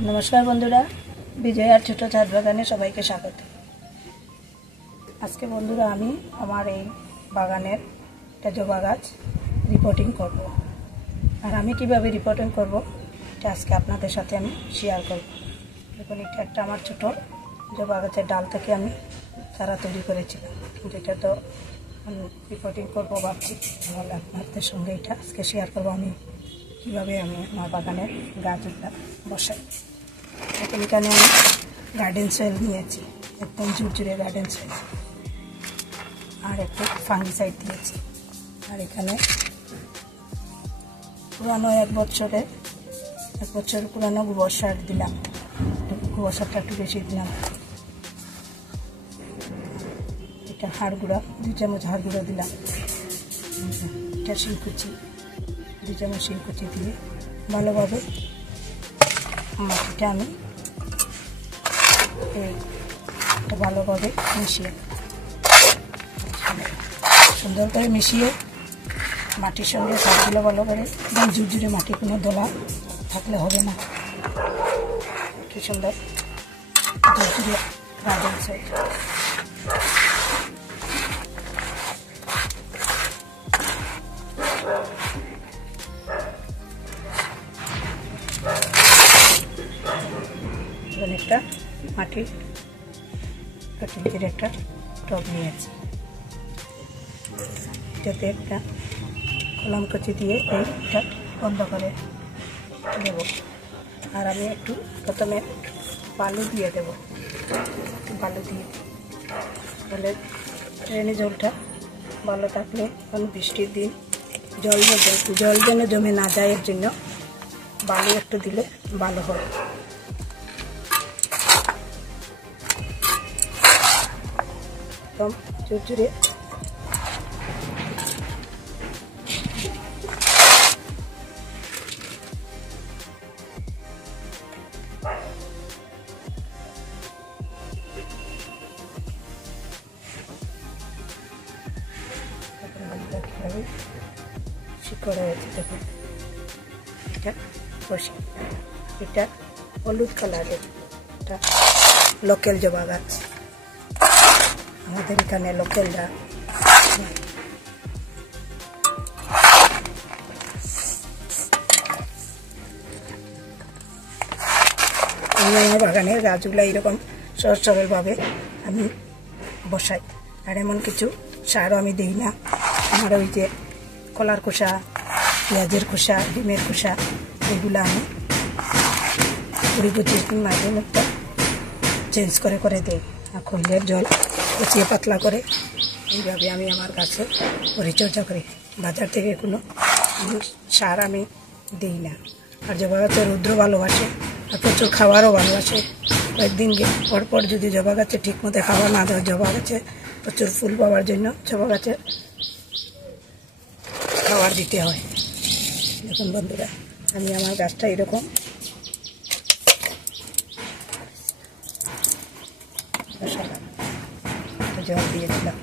नमस्कार बंधुरा विजयार छोटो छाद बागाने सबाइके स्वागत। आज के बंधुरा आमी आमार एई बागानेर एकटा जबा गाछ रिपोर्टिंग करब और आमी किभाबे रिपोर्टिंग करब एटा आजके आपनादेर साथे आमी शेयार करब। देखुन एटा एकटा आमार छोटो जबा गाछेर डाल थेके आमी चारा तैरि करेछिलाम, किन्तु एटा तो रिपोर्टिंग करब भाबछि, ताहले आपनादेर संगे एटा आजके शेयार करब आमी কিভাবে আমি আমার বাগানের গাছগুলো বসাই। এখন এখানে আমি গার্ডেন সয়েল নিয়েছি, একদম ঝুরঝুরে গার্ডেন সয়েল, আর একটু ফাঙ্গিসাইড দিয়েছি। আর এখানে পুরানো এক বছর পুরানো গোবর সার দিলাম, গোবর সারটা একটু বেশি দিলাম। এটা হাড় গুঁড়া 2 চামচ হাড় গুঁড়া দিলাম। এটা শিলকুচি 2 চামচ শিলকুচি দিয়ে ভালোভাবে মাটিটা আমি ভালোভাবে মিশিয়ে সুন্দর করে মিশিয়ে মাটির সঙ্গে সারগুলো ভালো করে একদম ঝুরঝুরে মাটি, কোনো দোলা থাকলে হবে না। কি সুন্দর ঝুরঝুরে গার্ডেন সয়েল। একটা মাটির একটা টব নিয়েছি, এটাতে একটা কলম কচি দিয়ে এইটা বন্ধ করে দেব। আর আমি একটু প্রথমে বালু দিয়ে দেব, বালু দিয়ে তাহলে ট্রেনে জলটা ভালো থাকলে কারণ বৃষ্টির দিন জল যেন জমে না যায়, এর জন্য বালু একটু দিলে ভালো হয়। ঝুরঝুরে শিকড় হয়েছে, দেখুন এটা বসে, এটা হলুদ কালারের, এটা লোকাল জবা গাছ, আমাদের এখানে লোকালরা। আমি আমার বাগানের গাছগুলো এরকম সহজ সরলভাবে আমি বসাই, আর এমন কিছু সারও আমি দিই না। আমার ওই যে কলার খোসা, পেঁয়াজের খোসা, ডিমের খোসা, এগুলো আমি 20-25 দিন মাঝে মধ্যে চেঞ্জ করে দিই। আর খৈলের জল কচিয়ে পাতলা করে এইভাবে আমি আমার গাছে পরিচর্যা করি। বাজার থেকে কোনো সার আমি দিই না। আর জবা গাছে রৌদ্র ভালোবাসে আর প্রচুর খাবারও ভালোবাসে। কয়েকদিন পর যদি জবা গাছে ঠিক মতো খাবার না দেয়, জবা গাছে প্রচুর ফুল পাওয়ার জন্য জবা গাছে খাবার দিতে হয়। দেখুন বন্ধুরা, আমি আমার গাছটা এরকম জল দিয়েছিলাম।